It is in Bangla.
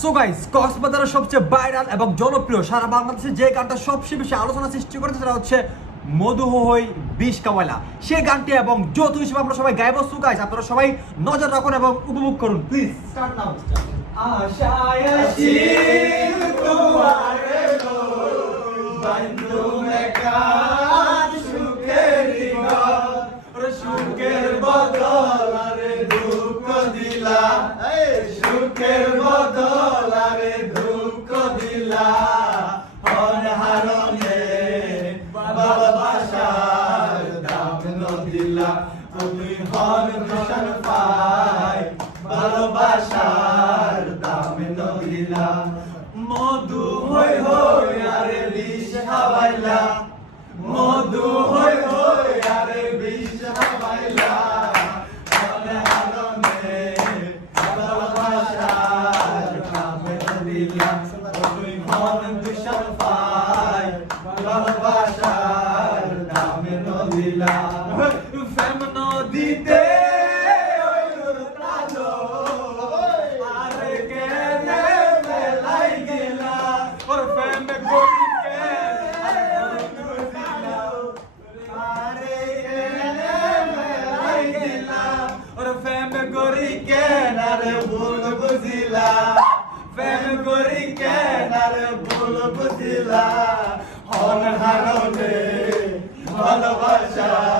সো গাইস, কক্সবাজারের সবচেয়ে ভাইরাল এবং জনপ্রিয় সারা বাংলাদেশে যে গানটা সবচেয়ে বেশি আলোচনা সৃষ্টি করেছে সেটা হচ্ছে মধু হই বিষ কাওয়ালা। সেই গানটি এবং যৌথ হিসেবে আমরা সবাই গাইব। সো গাইস, আপনারা সবাই নজর রাখুন এবং উপভোগ করুন। Please start now. আশায় আছি তোমারে লো বন্ধু মেকা সুখের ঘর সুখের বদল আরে দুঃখ দিলা সুখের বদল আরে দুঃখ দিলা অনহারণে ভালোবাসার দাম দিলা তুমি হন ভীষণ পাই ভালোবাসার দাম দিলা মধু হই হই আরে বিষ খাওয়াইলা মধু হই হই আরে বিষ খাওয়াইলা অনহারণে ভালোবাসার দাম দিলা তুমি হন ভীষণ পাই ভালোবাসার দাম দিলা প্রেম নদীতে ভালোবাসা